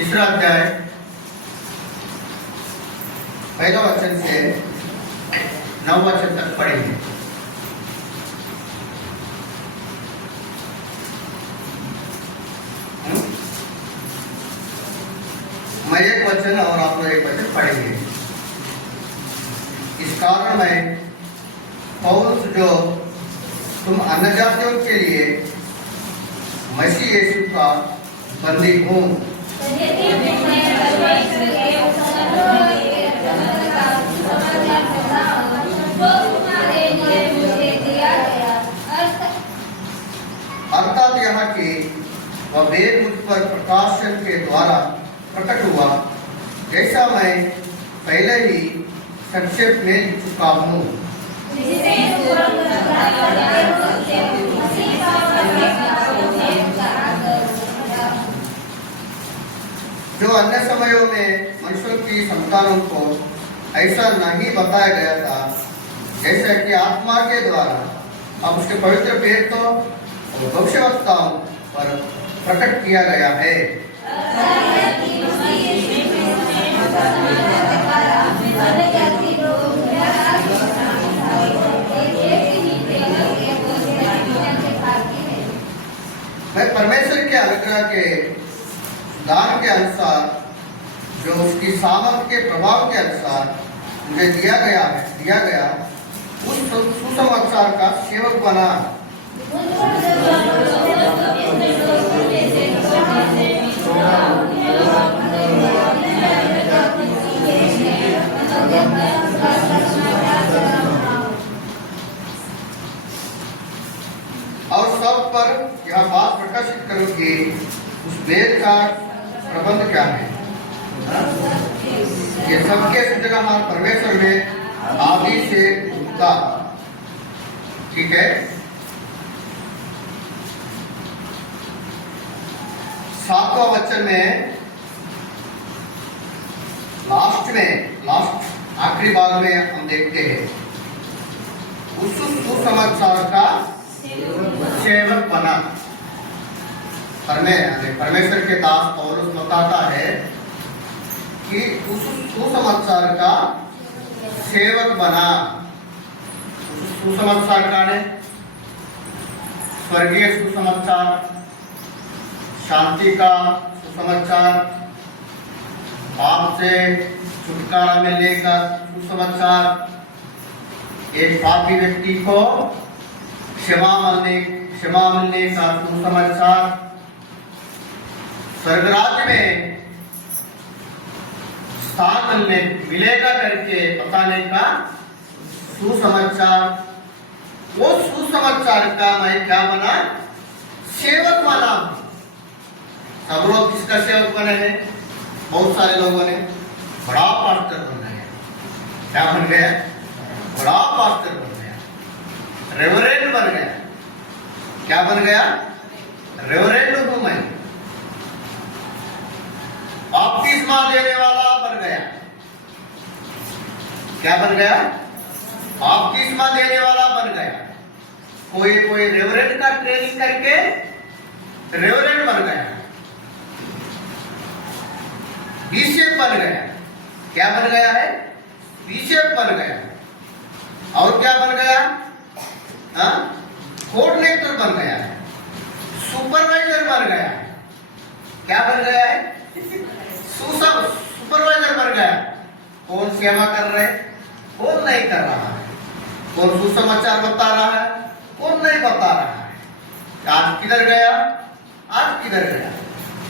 तीसरा अध्याय पहला वचन से 9 वचन तक पढ़ेंगे। मैं एक वचन और आप लोग एक वचन पढ़ेंगे। इस कारण मैं पौलुस जो तुम अन्यजातियों के लिए मसीह यीशु का बंदी हूँ, अर्थात यहाँ कि वह वेद मुझ पर प्रकाशन के द्वारा प्रकट हुआ, जैसा मैं पहले ही संक्षेप में लिख चुका हूँ। जो अन्य समयों में मनुष्यों की संतानों को ऐसा नहीं बताया गया था, जैसा कि आत्मा के द्वारा अब उसके पवित्र प्रेरितों और भविष्यवक्ताओं पर प्रकट किया गया है। मैं परमेश्वर के अनुग्रह के दान के अनुसार, जो उसकी सामर्थ के प्रभाव के अनुसार मुझे दिया गया उस सुसमाचार का सेवक बना। और सब पर यह बात प्रकाशित करो कि उस वेद का प्रबंध क्या है। ये सबके सृजनहार परमेश्वर में आदि से उगता। ठीक है, 7वां वचन में लास्ट आखिरी भाग में हम देखते हैं उस सुसमाचार का सेवक बना। परमेश्वर के दास पौलुस बताता है कि उस सुसमाचार का सेवक बना। सुसमाचार का है स्वर्गीय सुसमाचार, शांति का सुसमाचार, पाप से छुटकारा मिलने का सुसमाचार, एक पापी व्यक्ति को क्षमा मिलने का सुसमाचार, स्वर्गराज्य में स्थान मिलेगा करके बताने का सुसमाचार। वो सुसमाचार का मैं क्या बना? सेवक बना। सब लोग किसका सेवक बने हैं? बहुत सारे लोगों ने बड़ा पास्टर बन गया। क्या बन गया? बड़ा पास्टर बन गया, रेवरेंड बन गया। क्या बन गया? रेवरेंड हूं मैं। बपतिस्मा देने वाला बन गया। क्या बन गया? बपतिस्मा देने वाला बन गया। कोई रेवरेंड का ट्रेनिंग करके रेवरेंड बन गया, बिशप बन गया। क्या बन गया है? बिशप बन गया। और क्या बन गया? कोऑर्डिनेटर बन गया, सुपरवाइजर बन गया। क्या बन गया है? सुपरवाइजर बन गया। कौन सेवा कर रहे, कौन नहीं कर रहा है, कौन सुसमाचार बता रहा है, कौन नहीं बता रहा है, आज किधर गया, आज किधर गया।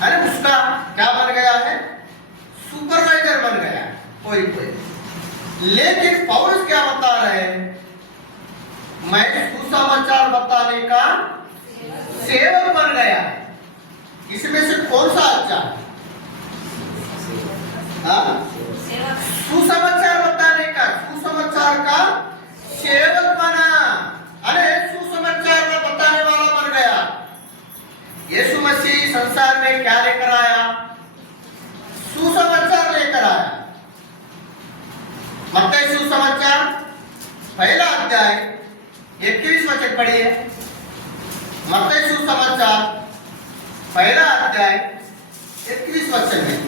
अरे उसका क्या बन गया है? सुपरवाइजर बन गया कोई। लेकिन पौलुस क्या बता रहे हैं? मैं सुसमाचार बताने का सेवक बन गया। इसमें से कौन सा अच्छा है? सुसमाचार बताने का, सुसमाचार का सेवक बना। अरे सुसमाचार में बताने वाला बन गया। यीशु मसीह संसार में क्या लेकर आया? सुसमाचार लेकर आया। मत्ती सुसमाचार पहला अध्याय 21 वचन पढ़िए। मत्ती सुसमाचार पहला अध्याय 21 वचन में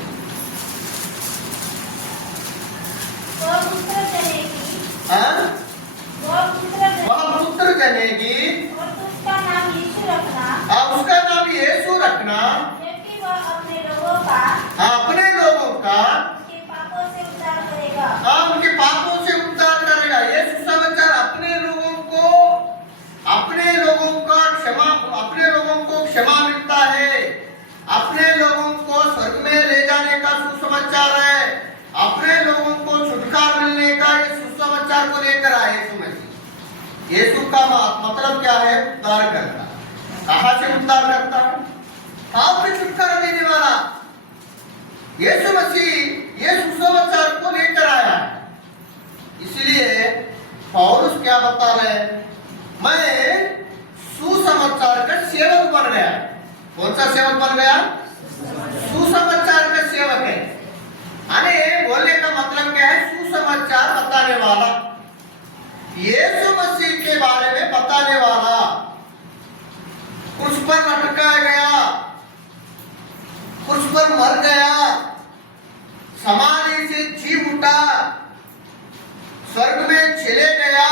हाँ? वह पुत्र जनेगी और उसका नाम यीशु रखना, उसका नाम यीशु रखना, क्योंकि वह अपने लोगों का अपने लोगों का उनके पापों से उद्धार करेगा। उनके पापों से उद्धार करेगा। ये सुसमाचार अपने लोगों को क्षमा मिलता है, अपने लोगों को स्वर्ग में ले जाने का सुसमाचार है, अपने लोगों को छुटकारा मिलने का ये सुसमाचार को लेकर आए यीशु मसीह। यीशु का मतलब क्या है? उद्धार करता। कहां से उद्धार करता है? पाप से छुटकारा देने वाला यीशु मसीह ये सुसमाचार को लेकर आया। इसलिए पौलुस क्या बता रहे हैं? मैं सुसमाचार का सेवक बन गया। कौन सा सेवक बन गया? सुसमाचार का सेवक है। यानी बोलने का मतलब क्या है? सुसमाचार बताने वाला, यीशु मसीह के बारे में बताने वाला, क्रूस पर लटकाया गया, क्रूस पर मर गया, समाधि से जी उठा, स्वर्ग में चले गया,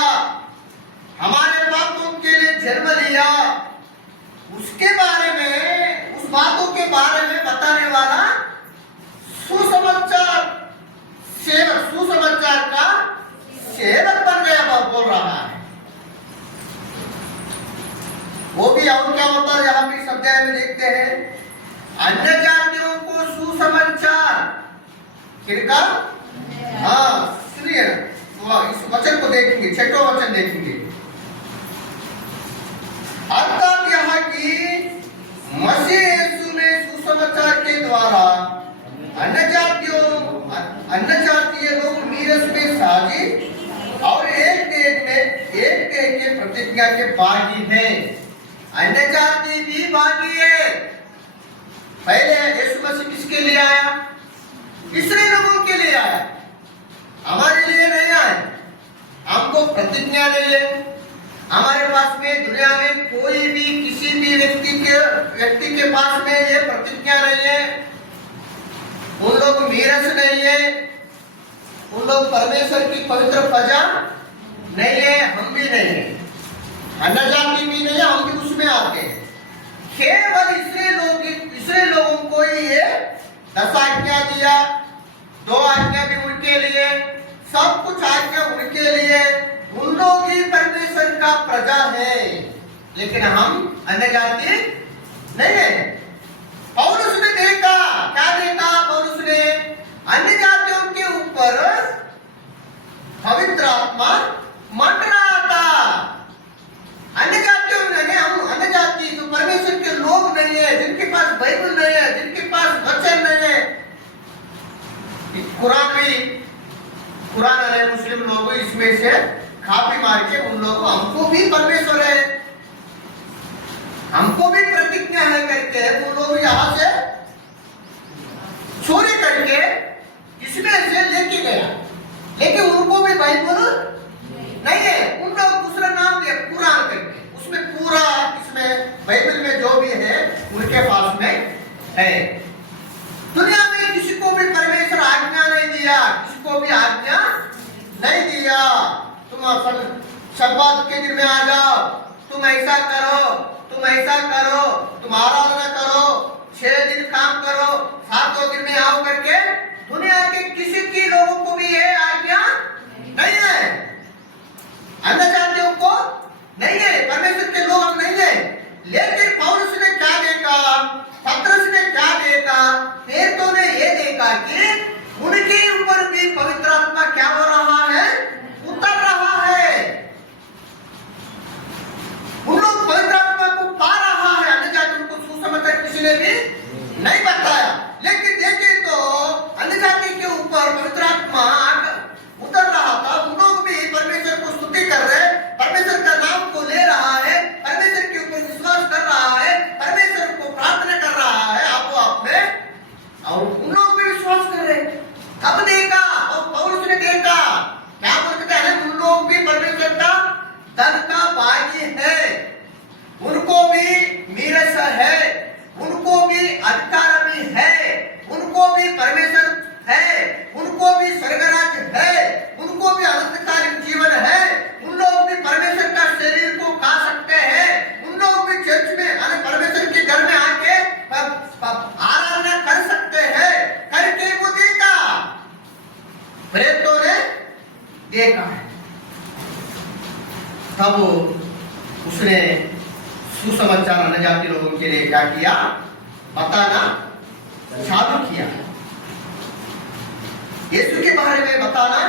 हमारे पापों के लिए जन्म लिया, उसके बारे में, उस बातों के बारे में बताने वाला सुसमाचार सेवक, सुसमाचार का सेवक बन गया बोल रहा है। वो भी और क्या होता है? यहाँ भी अध्याय में देखते हैं, अन्य जातियों को सुसमाचार किनका? हाँ, सुनिए इस वचन को देखेंगे, 6वां वचन देखेंगे। अर्थात यह कि मसीह यीशु में सुसमाचार के द्वारा अन्य जातीय लोग मीरास में साझी और एक देह के प्रतिज्ञा के भागी हैं। अन्य जाति भी भागी है। पहले यीशु मसीह किसके लिए आया? इस्राएल लोगों के लिए आया, हमारे लिए नहीं आया। हमको प्रतिज्ञा नहीं है। हमारे पास में दुनिया में कोई भी किसी भी व्यक्ति के पास में ये प्रतिज्ञा नहीं है। उन लोग मीरास नहीं है, उन लोग परमेश्वर की पवित्र प्रजा नहीं है, हम भी नहीं है, अन्य जाति भी नहीं है, हम भी उसमें आते हैं। केवल इस्राएल लोगों को ही ये 10 आज्ञा दिया, 2 आज्ञा भी उनके लिए, सब कुछ आज्ञा उनके लिए। उन लोग ही परमेश्वर का प्रजा है, लेकिन हम अन्य जाति नहीं है। पौलुस ने देखा, क्या देखा? पौलुस ने अन्य जातियों के ऊपर पवित्र आत्मा मंड रहा था। अन्य जातियों ने, हम अन्य जाति जो परमेश्वर के लोग नहीं है, जिनके पास बाइबल नहीं है, जिनके पास वचन नहीं है, कुरान वाले मुस्लिम लोग इसमें से खापी मार के उन लोगों, हमको भी परमेश्वर है, हमको भी प्रतिज्ञा है करके वो लोग यहाँ से चोरी करके इसमें से लेके गया, लेकिन उनको भी बाइबल नहीं है। उन लोग दूसरा नाम दिया कुरान करके, उसमें पूरा, इसमें बाइबल में जो भी है उनके पास में है। दुनिया में किसी को भी परमेश्वर आज्ञा नहीं दिया, किसी को भी आज्ञा नहीं दिया, तुम शब्बात के दिन में आ जाओ, तुम ऐसा करो, तुम ऐसा करो, तुम आराधना करो, 6 दिन काम करो, 7वें दिन में आओ करके दुनिया के किसी की लोगों को भी ये आज्ञा नहीं है। अन्य जातियों को नहीं है, परमेश्वर के लोग नहीं है। लेकिन पौलुस ने क्या देखा? पत्रस ने क्या देखा? पेट्रो ने ये देखा कि उनके ऊपर भी पवित्र आत्मा क्या हो रहा है? उतर रहा है। उन लोग पवित्र आत्मा को पा रहा है। अन्य जातियों को सुसमाचार किसी ने भी नहीं बताया, लेकिन देखे तो अन्य जाति के ऊपर पवित्र आत्मा उतर रहा था। उन लोग भी परमेश्वर को स्तुति कर रहे, परमेश्वर का नाम को ले रहा है, परमेश्वर के ऊपर विश्वास कर रहा है, परमेश्वर को प्रार्थना कर रहा है आपो आप में, और उन लोग भी विश्वास कर रहे। तब देखा, और पौलुस ने देखा, क्या बोलते हैं? उन लोग भी परमेश्वर का धन का भागी है, उनको भी मीरास है, उनको भी अधिकार भी है। देखा है। तब उसने सुसमाचार अन्य जाति लोगों के लिए क्या किया, बताना चालू किया। यीशु के बारे में बताना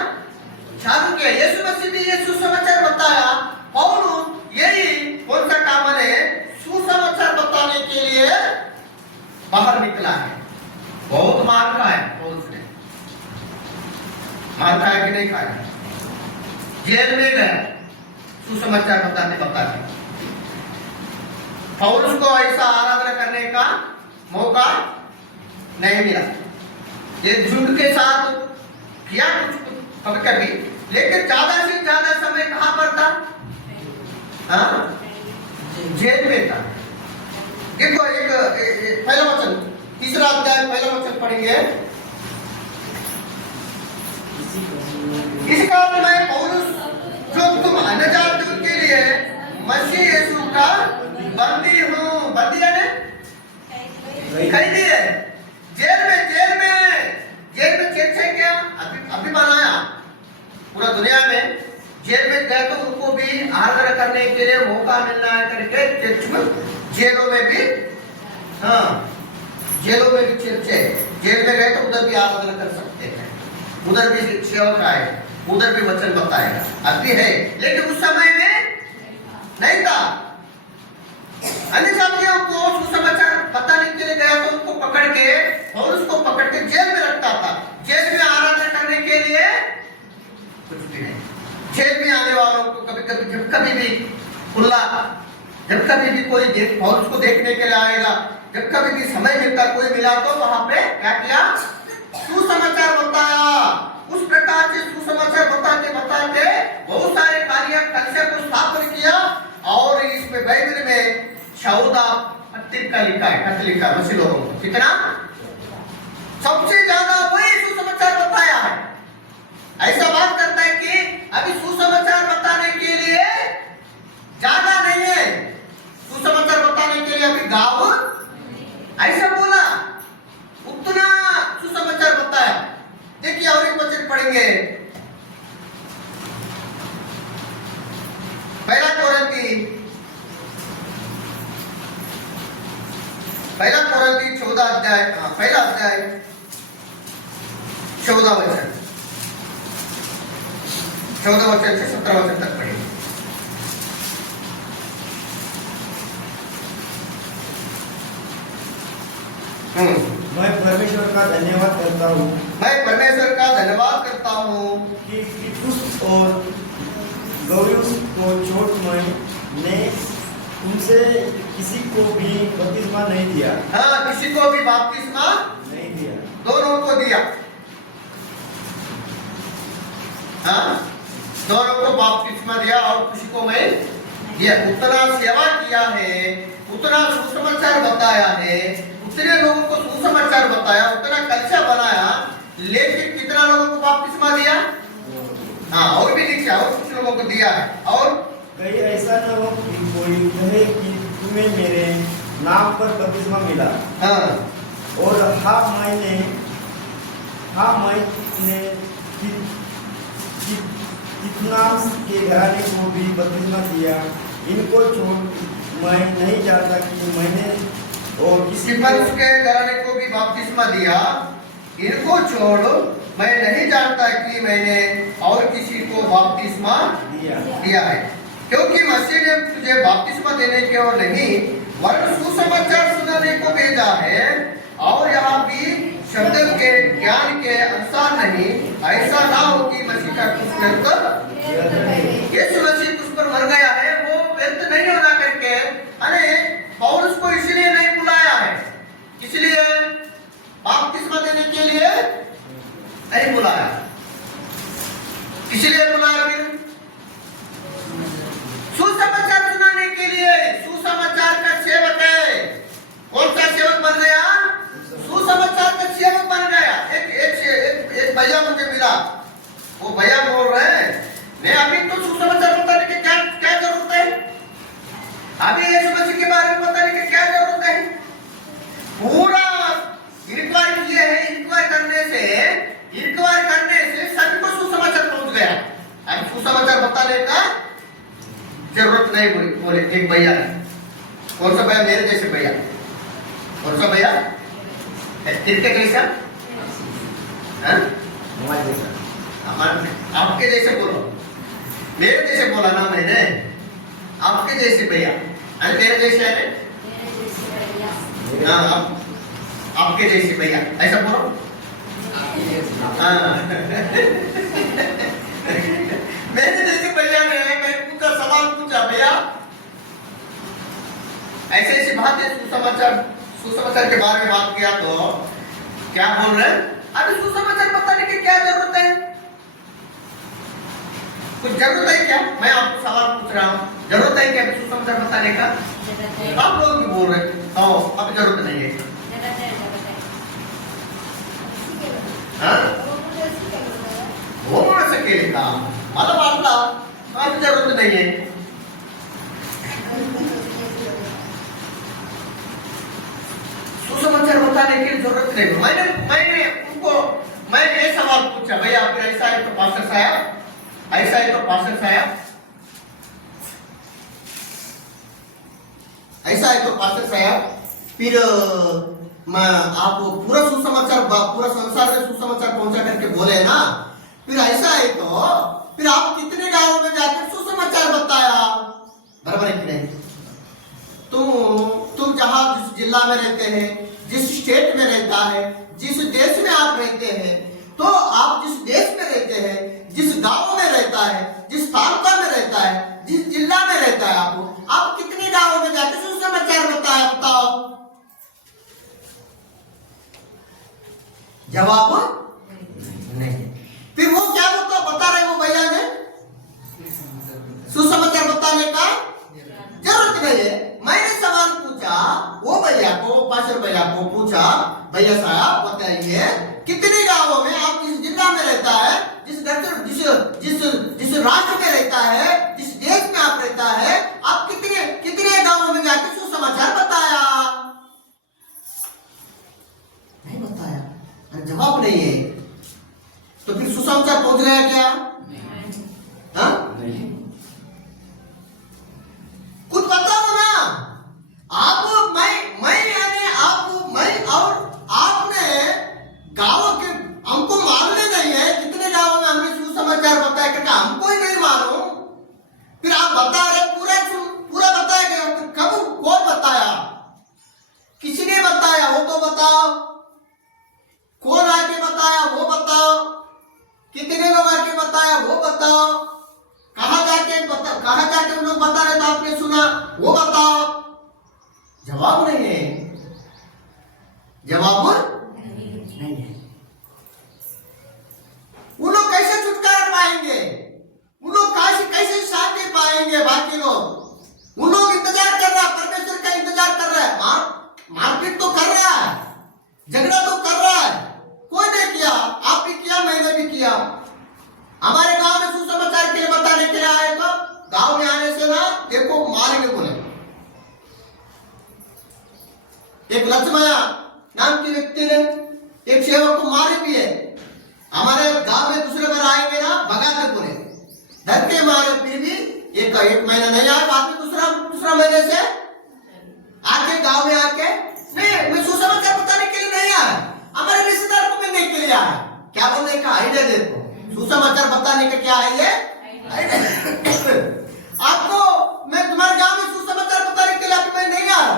चालू किया। यीशु मसीह भी ये सुसमाचार बताया और यही कौन सा काम है, सुसमाचार बताने के लिए बाहर निकला है। बहुत मार खाया है, उसने मार खाया कि नहीं खाया, जेल में गया सुसमाचार बताने। पौलुस को ऐसा आराधना करने का मौका नहीं मिला। ये झुंड के साथ किया कुछ कभी, लेकिन ज्यादा से ज्यादा समय कहां पर था, हाँ? जेल में था। देखो एक पहला वचन, तीसरा अध्याय पहला वचन पढ़ेंगे। इस कारण मैं पौलुस, जो तुम अन्य जातियों के लिए मसीह यीशु का बंदी हूँ, बंदी है कैदी है, जेल में चर्चा क्या अभी बनाया पूरा दुनिया में। जेल में गए तो उनको भी आराधना करने के लिए मौका मिलना है करके चर्च में, जेलों में भी, हाँ जेलों में भी चर्च है। जेल में गए तो उधर भी आराधना कर सकते हैं, उधर भी सेवक आए, उधर भी वचन बताएगा, अभी है। लेकिन उस समय में नहीं था। अन्य जातियों को सुसमाचार बताने के लिए गया तो उनको पकड़ के और उसको पकड़ के जेल में रखता था। जेल में आराधना करने के लिए कुछ भी नहीं। जेल में आने वालों को कभी भी कोई पौलुस को देखने के लिए आएगा, जब कभी भी समय मिलता, कोई मिला तो वहां पे क्या किया, सुसमाचार बताया। उस प्रकार से सुसमाचार बताते बहुत सारे कार्य कलिसिया को स्थापन किया। और इसमें बाइबल में 14 पत्रिका लिखा है, खत लिखा मसीह लोगों को। कितना? सबसे ज्यादा वही सुसमाचार बताया है। ऐसा बात करता है कि अभी सुसमाचार बताने के लिए ज्यादा नहीं है, सुसमाचार बताने के लिए अभी गाँव, ऐसा बोला, उतना सुसमाचार बताया। देखिए और एक वचन पढ़ेंगे, पहला कोरिन्थी 14 अध्याय, पहला अध्याय 14 वचन, 14 वचन से 17 वचन तक पढ़ेंगे। मैं परमेश्वर का धन्यवाद करता हूँ, कि तीतुस और गयुस को छोड़ मैंने उनसे किसी को भी बपतिस्मा नहीं दिया। हाँ, किसी को भी बपतिस्मा नहीं दिया, दोनों को दिया। हाँ, दोनों को बपतिस्मा दिया और किसी को मैं दिया। उतना सेवा किया है, उतना सुसमाचार बताया है, उतने लोगों को सुसमाचार बताया, उतना कलिसिया बनाया, लेकिन कितना लोगों को बपतिस्मा दिया? हाँ, और भी लिखा, और कुछ लोगों को दिया है। और कहीं ऐसा न हो कि कोई कहे कि तुम्हें मेरे नाम पर बपतिस्मा मिला। हाँ, और मैंने तितुस के घराने को भी बपतिस्मा दिया। इनको छोड़ मैं नहीं जानता कि मैंने और किसी के घराने को भी बपतिस्मा दिया। इनको छोड़ मैं नहीं जानता कि मैंने और किसी को बपतिस्मा दिया है, क्योंकि मसीह ने तुझे बपतिस्मा देने की ओर नहीं वरन सुसमाचार सुनाने को भेजा है। और यहाँ भी शब्द के ज्ञान के अनुसार नहीं, ऐसा ना हो कि मसीह का कुछ यीशु मसीह कुछ पर मर गया है, वो व्यर्थ नहीं होना करके। अरे पौलुस को इसलिए नहीं बुलाया है, इसलिए बपतिस्मा देने के लिए नहीं बुलाया, इसलिए बुलाया फिर सुसमाचार सुनाने के लिए। सुसमाचार का सेवक है। कौन सा सेवक बन गया? सुसमाचार का सेवक बन गया। एक भैया मुझे मिला, वो भैया बोल रहे हैं, नहीं अभी तो सुसमाचार बताने की क्या जरूरत है, अभी यीशु मसीह के बारे में बताने की क्या जरूरत है? पूरा इंक्वायरी किए हैं, इंक्वायरी करने से सभी को सुसमाचार पहुंच गया। नहीं बोले एक भैया है। कौन सा भैया? मेरे जैसे भैया। कौन सा भैया? किसके जैसा? हाँ? हमारे जैसा। आपके जैसे बोलो, मेरे जैसे बोला ना मैंने, आपके जैसे भैया। अरे मेरे जैसे है हाँ, आपके जैसे भैया, ऐसा बोलो। हाँ मेरे जैसे भैया ने मैं पूछा, सवाल पूछा, भैया ऐसे ऐसी बात है, सुसमाचार के बारे में बात किया तो क्या बोल रहे हैं? अभी सुसमाचार बताने की क्या जरूरत है? कुछ जरूरत है क्या? मैं आपको सवाल पूछ रहा हूँ, जरूरत है क्या सुसमाचार बताने का? आप लोग भी बोल रहे हैं अब जरूरत नहीं है। हाँ? वो बोल सके का मतलब आपका अब जरूरत नहीं है। सुसमाचार बताने की जरूरत नहीं। मैंने उनको मैं ये सवाल पूछा, भैया फिर ऐसा है तो पास्टर साहब, ऐसा है तो पास्टर साहब, ऐसा है तो पास्टर साहब, फिर आप पूरा सुसमाचार पूरा संसार में सुसमाचार पहुंचा करके बोले ना, फिर ऐसा है तो फिर आप कितने गांवों में जाकर सुसमाचार बताया? बराबर है कि नहीं? तुम जहां जिस जिला में रहते हैं, जिस स्टेट में रहता है, जिस देश में आप रहते हैं, तो आप जिस देश में रहते हैं, जिस गांव में रहता है, जिस तालुका में रहता है, जिस जिला में रहता है, आप कितने गांवों में जाकर सुसमाचार बताया? बताओ। जवाब नहीं। फिर वो क्या बता रहे वो भैया ने? सुसमाचार बताने का जरूरत नहीं है। मैंने सवाल पूछा वो भैया को, पास्टर भैया को पूछा, भैया साहब बताइए कितने गांवों में, आप जिस जिला में रहता है, जिस राष्ट्र में रहता है, जिस देश में आप रहता है, आप कितने गांवों में जाकर सुसमाचार बताया? नहीं बताया। जवाब नहीं है तो फिर सुसमाचार पहुंच गया क्या? हाँ? कुछ बताओ ना। मैं और आपने गांव के, हमको मालूम नहीं है कितने गांवों में हमने सुसमाचार बताया, क्योंकि हमको ही नहीं मालूम। फिर आप बता रहे पूरा बताया गया, कब कौन बताया? किसने बताया वो तो बताओ। कौन आके बताया वो बताओ। कितने लोग आके बताया वो बताओ। कहाँ जाके उन लोग बता रहे तो आपने सुना वो बताओ। जवाब नहीं है। जवाब नहीं है। उन लोग कैसे छुटकारा पाएंगे? उन लोग कैसे शांति पाएंगे? बाकी लोग, उन लोग इंतजार कर रहा है, परमेश्वर का इंतजार कर रहा है। मारपीट तो कर रहा है, झगड़ा तो कर रहा है, कोई नहीं किया। आप भी किया, मैंने भी किया। हमारे गांव में सुसमाचार के लिए बताने के लिए आए तो गांव में आने से ना देखो मारेंगे बोले। एक लक्ष्मया नाम के व्यक्ति ने एक सेवक को मारे भी है। हमारे गांव में दूसरे बार आएंगे ना भगाते बोले, धक्के मारे, फिर भी एक महीना नहीं आया, बाद में दूसरा महीने से आके गांव में आके नहीं, मैं सुसमाचार बताने के लिए नहीं आया, हमारे रिश्तेदार को मिलने के लिए आया। क्या बोलने का आइडिया देखो, सुसमाचार बताने का क्या है ये आपको। मैं तुम्हारे गांव में सुसमाचार बताने के लिए अभी मैं नहीं आ रहा,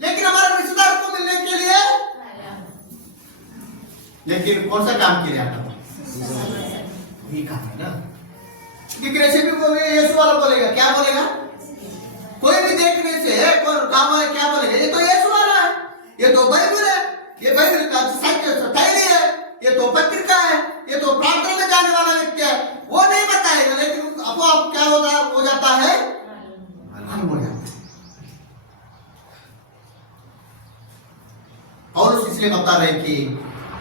लेकिन हमारे रिश्तेदार को मिलने के लिए। लेकिन कौन सा काम के लिए आता है? काम है ना। किसी भी बोलेगा, यीशु वाला बोलेगा, क्या बोलेगा? कोई भी देखने से कौन काम वाले क्या बोलेगा? ये तो यीशु वाला है, ये तो बाइबल है, ये बाइबल का डायरी है, ये तो पत्रिका है, ये तो प्रार्थना में जाने वाला व्यक्ति है। वो नहीं बताएगा, लेकिन अब क्या हो जाता है? मालूम हो जाता है। और इसलिए बता रहे कि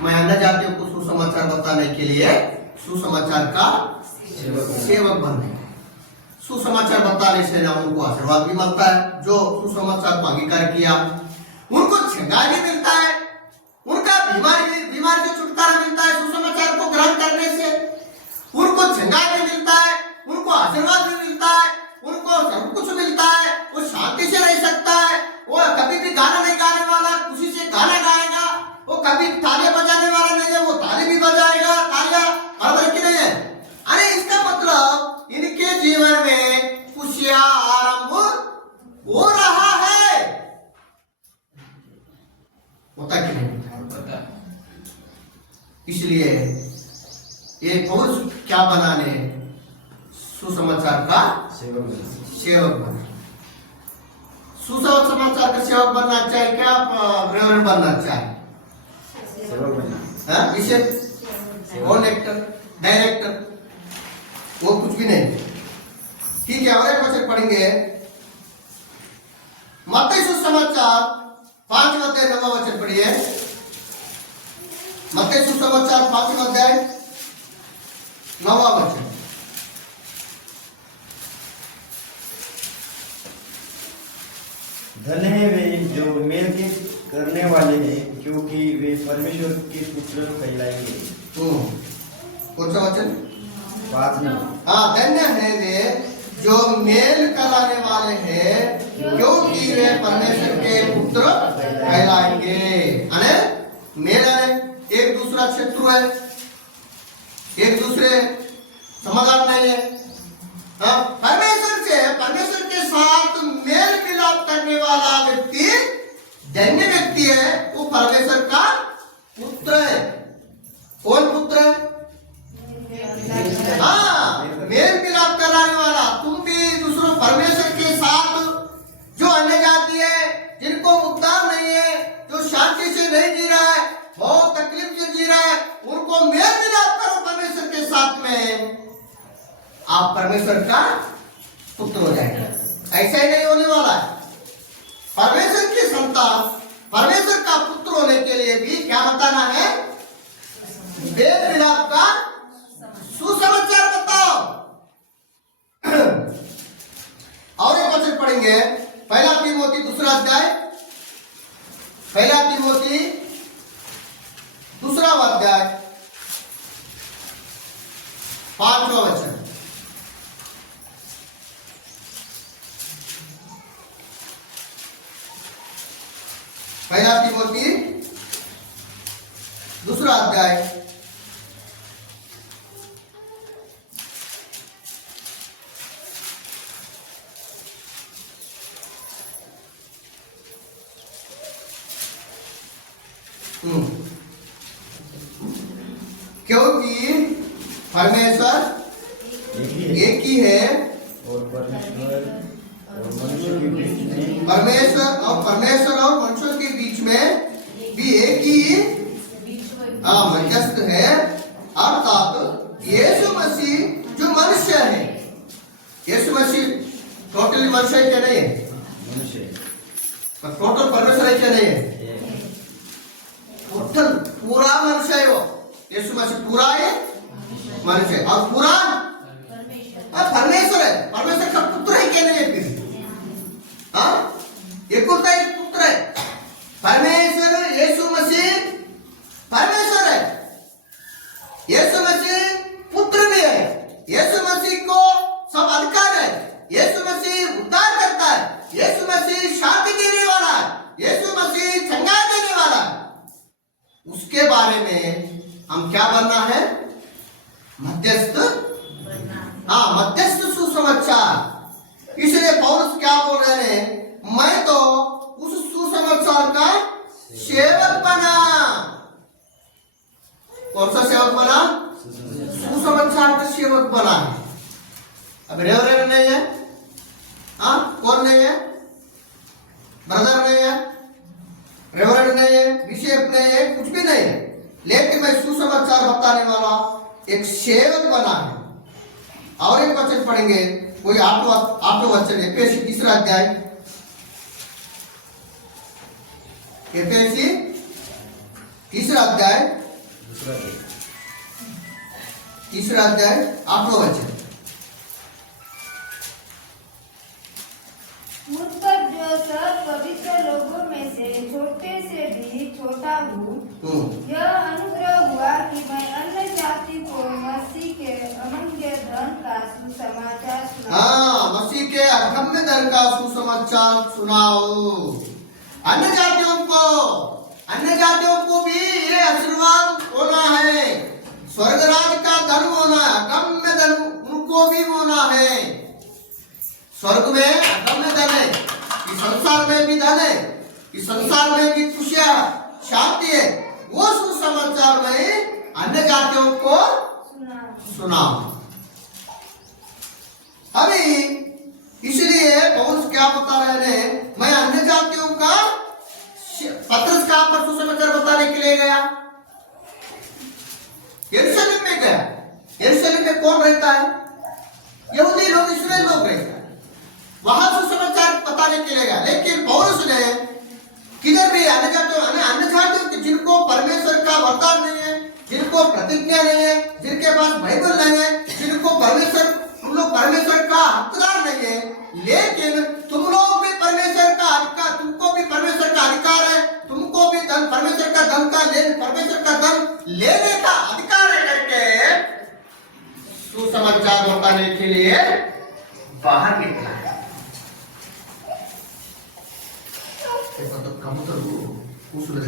मैं अन्य जातियों को सुसमाचार बताने के लिए सुसमाचार का सेवक बन गए। सुसमाचार बताने से ना उनको आशीर्वाद भी मिलता है, जो सुसमाचार को अंगीकार किया, उनको छंगा भी मिलता है, उनका बीमारी से छुटकारा मिलता है सुसमाचार को ग्रहण करने से, उनको छंगा भी मिलता है, उनको आशीर्वाद भी मिलता है, उनको सब कुछ मिलता है। गाना नहीं गाने वाला खुशी से गाना गाएगा, वो कभी तालियां बजाने वाला नहीं है, वो ताली भी बजाएगा, तालियां बराबर की नहीं है। अरे इसका मतलब इनके जीवन में खुशियां आरंभ हो रहा है, होता कि नहीं? इसलिए ये पौरुष क्या बनाने, सुसमाचार का सेवक बना। सुसमाचार का सेवक बनना चाहे क्या रेवरेंड बनना चाहे? इसे कौन एक्टर डायरेक्टर वो कुछ भी नहीं। ठीक है, और एक वचन पढ़ेंगे मत्ती सुसमाचार 5 अध्याय 9 वचन पढ़िए। मत्ती सुसमाचार 5 अध्याय 9 वचन। धन्य है वे जो मेल के करने वाले हैं, क्योंकि वे परमेश्वर के पुत्र कहलाएंगे। कौन सा वचन? 5 हाँ, धन्य है वे जो मेल कराने वाले हैं, क्योंकि वे परमेश्वर के पुत्र कहलाएंगे। अने मेल है, एक दूसरा शत्रु है, एक दूसरे समाधान नहीं है। परमेश्वर के साथ मेल मिलाप करने वाला व्यक्ति धन्य व्यक्ति है, वो परमेश्वर का पुत्र है। कौन पुत्र है? हाँ, मेल मिलाप कराने वाला। तुम भी दूसरों परमेश्वर के साथ जो अन्य जाति है, जिनको उद्धार नहीं है, जो शांति से नहीं जी रहा है, बहुत तकलीफ से जी रहा है, उनको मेल मिलाप करो परमेश्वर के साथ में, आप परमेश्वर का पुत्र हो जाएगा। ऐसा ही नहीं होने वाला है। परमेश्वर की संतान, परमेश्वर का पुत्र होने के लिए भी क्या बताना है? मेल मिलाप का सुसमाचार बताओ। और एक वचन पढ़ेंगे, 1 तीमोथी 2 अध्याय, 1 तीमोथी 2 अध्याय 5वां वचन। पहला तीमोथी 2 अध्याय 5। क्योंकि परमेश्वर एक ही है और परमेश्वर और मनुष्य के बीच में परमेश्वर और मनुष्य के बीच में भी एक ही मध्यस्थ है, अर्थात यीशु मसीह जो मनुष्य है। यीशु मसीह टोटली मनुष्य है क्या नहीं है? मनुष्य। टोटल परमेश्वर है क्या नहीं है? टोटल पूरा मनुष्य है वो। यीशु मसीह पूरा है मनुष्य है, और पूरा परमेश्वर है। परमेश्वर का पुत्र है क्या नहीं है? फिर एक होता है, एक पुत्र है। परमेश्वर यीशु मसीह परमेश्वर है, यीशु मसीह पुत्र भी है। यीशु मसीह को सब अधिकार है। यीशु मसीह उद्धार करता है, यीशु मसीह शांति देने वाला है, यीशु मसीह चंगाई देने वाला है। उसके बारे में हम क्या बनना है? मध्यस्थ। मध्यस्थ सुसमाचार। इसलिए पौलुस क्या बोल रहे हैं? मैं तो उस सुसमाचार का सेवक बना। कौन सा सेवक बना? सुसमाचार का सेवक बना है। अब रेवरेंड नहीं है, कौन नहीं है? ब्रदर नहीं है, रेवरेंड नहीं है, बिशप नहीं है, कुछ भी नहीं है, लेकिन मैं सुसमाचार बताने वाला एक सेवक बना है। और एक वचन पढ़ेंगे, कोई आठवां वचन, एफेसी 3 अध्याय, एफेसी 3 अध्याय 8वां वचन। मुझ पर जो सब पवित्र लोगों में से छोटे से भी छोटा हूँ, यह अनुग्रह हुआ कि मैं अन्य जाति को मसीह के अमूल्य धन का सुसमाचार सुनाऊं। मसीह के अगम्य धन का सुसमाचार सुनाओ। अन्य जातियों को भी ये आशीर्वाद होना है, स्वर्ग राज का धन होना है, अगम्य धन उनको भी होना है। स्वर्ग में अगम्य धन है, इस संसार में भी धन है, इस संसार में भी खुशियां शांति है। वो सुसमाचार में अन्य जातियों को सुना। अभी इसलिए पौलुस क्या बता रहे हैं, मैं अन्य जातियों का पत्रस कहां पर सुसमाचार बताने के लिए गया? यरूशलेम में गया। यरूशलेम में कौन रहता है? यहूदी लोग, इस्राएल लोग रहता है। वहां सुसमाचार बताने के लिए गया। लेकिन पौलुस ने किधर भी अन्य जातियों जिनको परमेश्वर का वरदान नहीं है, जिनको प्रतिज्ञा नहीं है, जिनके पास बाइबल नहीं है, जिनको तुम लोग परमेश्वर का हकदार नहीं है, लेकिन तुम लोग भी परमेश्वर का अधिकार, तुमको भी परमेश्वर का अधिकार है, तुमको भी धन परमेश्वर का धन लेने का अधिकार है करके सुसमाचार बताने के लिए बाहर निकला है। कबूतर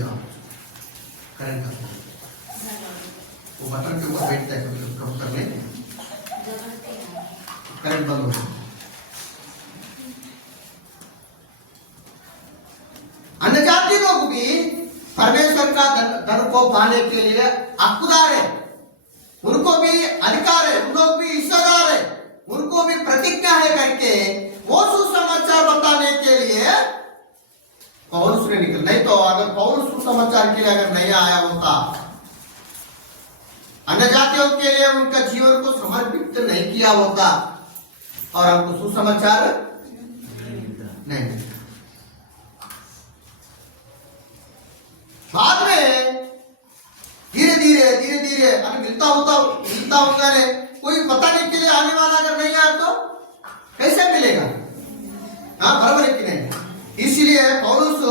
करंट वो बटन के ऊपर बैठता है, कबूतर में करंट बंद हो गया। अन्य जाति लोग भी परमेश्वर का धन को पाने के लिए हकदार है, उनको भी अधिकार है, उन लोग भी हिस्सेदार है, उनको भी प्रतिज्ञा है करके वो सुसमाचार बताने के लिए पौलुस ने निकल। नहीं तो अगर पौलुस सुसमाचार के लिए अगर नहीं आया होता, अन्य जातियों के लिए उनका जीवन को समर्पित नहीं किया होता और हमको सुसमाचार नहीं मिलता। बाद में धीरे धीरे अगर मिलता होगा ने कोई बताने के लिए आने वाला अगर नहीं आया तो कैसे मिलेगा? हाँ, बराबर है कि नहीं? इसलिए पौलुस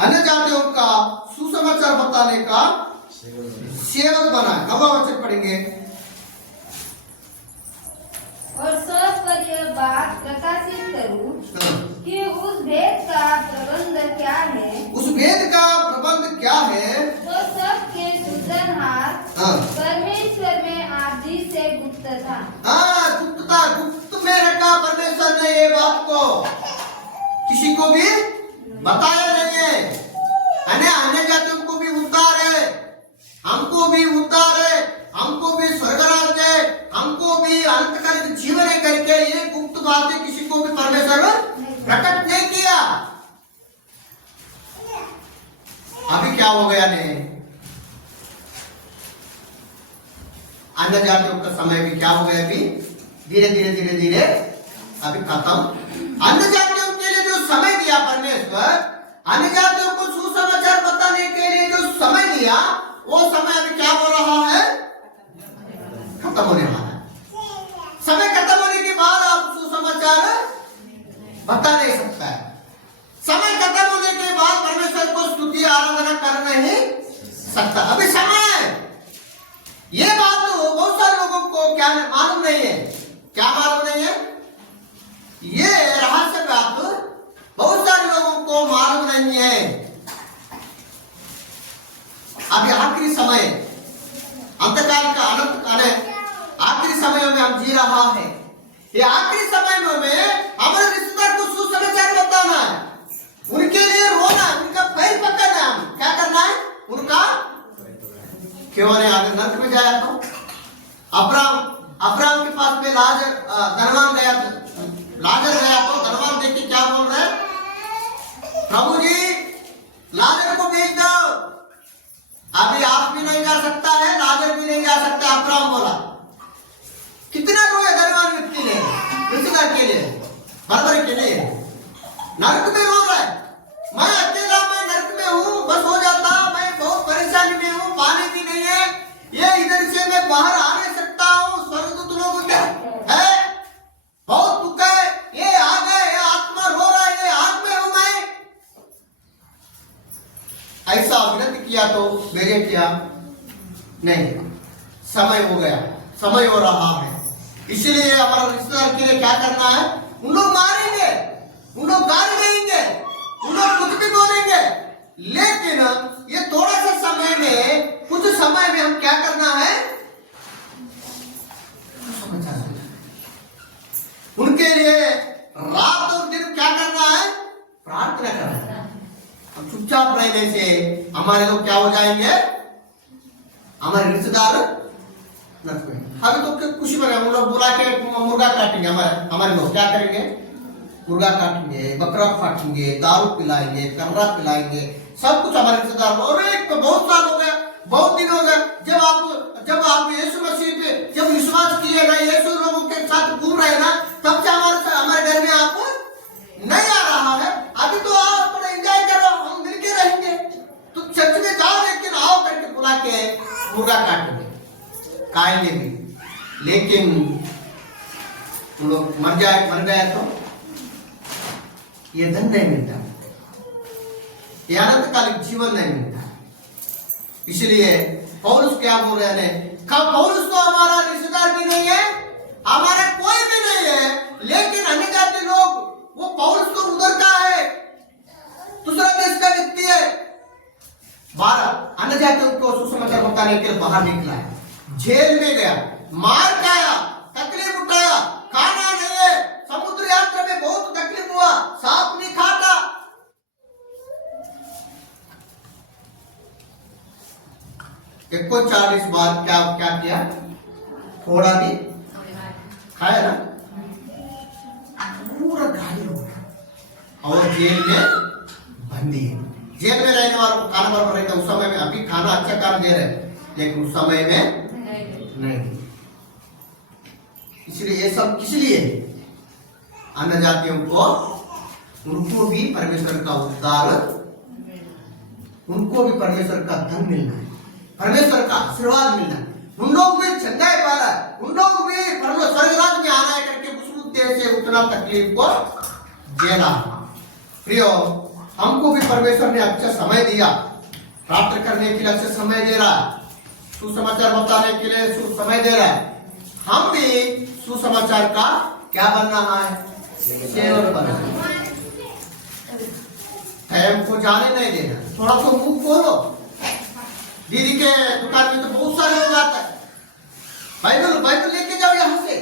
अन्य जातियों का सुसमाचार बताने का सेवक बना। 9वां वचन पढ़ेंगे। और सब पर यह बात प्रकाशित करूं कि उस भेद का प्रबंध क्या है, उस भेद का प्रबंध क्या है, तो सबके सृजनहार परमेश्वर में आदि से गुप्त था। गुप्त में रखा परमेश्वर ने ये बात को किसी को भी बताया नहीं है। अन्य जातियों को भी उद्धार है, हमको भी उद्धार है, हमको भी स्वर्गराज है, हमको भी अनंतकालिक जीवन है करके ये गुप्त बातें किसी को भी परमेश्वर प्रकट नहीं किया। अभी क्या हो गया ने, अन्य जातियों का समय भी क्या हो गया, अभी धीरे अभी खत्म। अन्य जातियों के लिए जो समय दिया परमेश्वर, अन्य जातियों को सुसमाचार बताने के लिए जो समय दिया, वो समय अभी क्या हो रहा है, खत्म होने वाला है। समय खत्म होने के बाद आप सुसमाचार बता नहीं सकता है। समय खत्म होने के बाद परमेश्वर को स्तुति आराधना कर नहीं सकता। अभी समय है। ये बात तो बहुत सारे लोगों को क्या मालूम नहीं है। क्या मालूम नहीं है? ये रहस्य बात बहुत सारे लोगों को मालूम नहीं है। अभी आखिरी समय, अंतकाल का अनंत काल है, आखिरी समय में हम जी रहा है। ये आखिरी समय में हमारे रिश्तेदार को सुसमाचार बताना है, उनके लिए रोना, उनका पैर पकड़ना है। क्या करना है? उनका क्यों नहीं आगे नरक में जाया तो अब्राहम के पास में धनवान गया तो धनवान देख के क्या बोल रहे, प्रभु जी लाजर को भेज दो। अभी आप भी नहीं जा सकता है, लाजर भी नहीं जा सकता। अब्राहम बोला। कितना रोए धनवान व्यक्ति ने रिश्तेदार के लिए, बराबर के लिए नरक में रो रहा है। मैं अकेला, मैं नरक में हूँ, बस हो जाता, मैं बहुत परेशानी में हूँ, पानी भी नहीं है, ये इधर से मैं बाहर आ नहीं सकता हूँ। स्वर्गदूत लोग है, बहुत दुख है, ये आ गए, ये आत्मा रो रहा है, ये आग में हूँ मैं। ऐसा विनती किया तो मेरे किया नहीं, समय हो गया, समय हो रहा है। इसलिए हमारा रिश्तेदार के लिए क्या करना है? उन लोग मारेंगे, उन लोग गाली देंगे, उन लोग कुछ भी बोलेंगे, लेकिन ये थोड़ा सा समय में, कुछ समय में हम क्या करना है, उनके लिए रात और दिन क्या करना है, प्रार्थना करना है। हम चुपचाप रहने से हमारे लोग क्या हो जाएंगे, हमारे रिश्तेदार अभी तो खुशी बने, हम लोग बुला के मुर्गा काटेंगे, हमारे लोग क्या करेंगे, मुर्गा काटेंगे, बकरा काटेंगे, दारू पिलाएंगे, कर्रा पिलाएंगे, सब कुछ हमारे रिश्तेदार। और एक तो बहुत साल हो गया, बहुत दिन हो गए जब आप यीशु मसीह पे जब विश्वास किए ना, यीशु लोगों के साथ घूम रहे ना, तब से हमारे घर में आप नहीं आ रहा है। अभी तो आओ, थोड़ा एंजॉय करो, हम मिलके रहेंगे। तो चर्च में जाओ, लेकिन आओ करके बुला के मुर्गा काटेंगे, खाएंगे भी, लेकिन तुम लोग मर गया तो ये धन नहीं मिलता, ये अनंतकालिक जीवन नहीं मिलता। इसलिए पौलुस क्या बोल रहे हैं, पौलुस तो हमारा रिश्तेदार भी नहीं है, हमारा कोई भी नहीं है, लेकिन अन्य जाति लोग, वो पौलुस तो उधर का है, दूसरा देश का व्यक्ति है, बाहर अन्य जातियों को सुसमाचार बताने के लिए बाहर निकला है, जेल में गया, मार खाया, तकलीफ उठाया, खाना नहीं है, समुद्र यात्रा में बहुत तकलीफ हुआ, सांप नहीं खाता। एक 40 बार क्या किया, थोड़ा भी खाया ना, पूरा घायल हो गया और जेल में बंदी है। जेल में रहने वालों को खाना बराबर रहता है, उस समय में अभी खाना अच्छा काम दे रहे, लेकिन उस समय में नहीं। इसलिए ये सब किस लिए, अन्य जातियों को, उनको भी परमेश्वर का उद्धार, उनको भी परमेश्वर का धन मिलना है, परमेश्वर का आशीर्वाद मिलना है, उन लोग भी चंगाई पाना है, उन लोग भी स्वर्ग राज्य में आना है करके उस उद्देश्य से उतना तकलीफ को देना। प्रियो, हमको भी परमेश्वर ने अच्छा समय दिया, प्राप्त करने के लिए अच्छा समय दे रहा है, सुसमाचार बताने के लिए समय दे रहा है। हम भी सुसमाचार का क्या बनना है, सेवक बनना है। हमको जाने नहीं देना, थोड़ा सा मुंह खोलो। दीदी के दुकान में तो बहुत सारे लोग आते हैं, बाइबल लेके जाओ यहाँ से,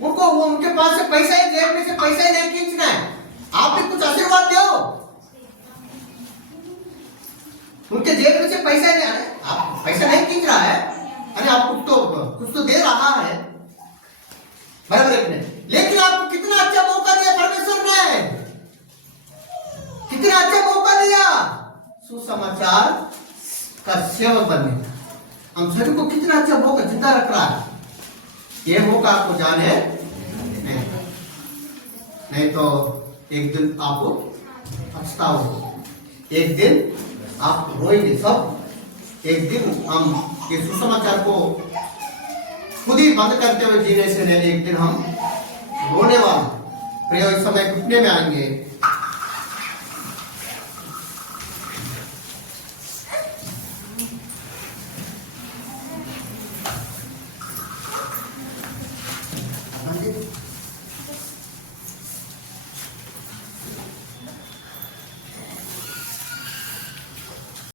उनको उनके पास से पैसा ही, जेब में से पैसा ही नहीं खींचना है, आप भी कुछ आशीर्वाद दो। उनके जेब में से पैसा नहीं आ रहा है, आप पैसा नहीं खींच रहा है, अरे आप कुछ तो दे रहा है, बराबर है। लेकिन आपको कितना अच्छा मौका दिया परमेश्वर ने, कितना अच्छा मौका दिया सुसमाचार का सेवक बनने का। हम सभी को कितना अच्छा मौका जिंदा रख रहा है, ये मौका आपको जाने नहीं तो एक दिन आप पछताओगे, एक दिन आप रोएंगे सब, एक दिन हम ये सुसमाचार को खुद ही बंद करते हुए जीने से नहीं, एक दिन हम रोने वाले, प्रिय इस समय घुटने में आएंगे।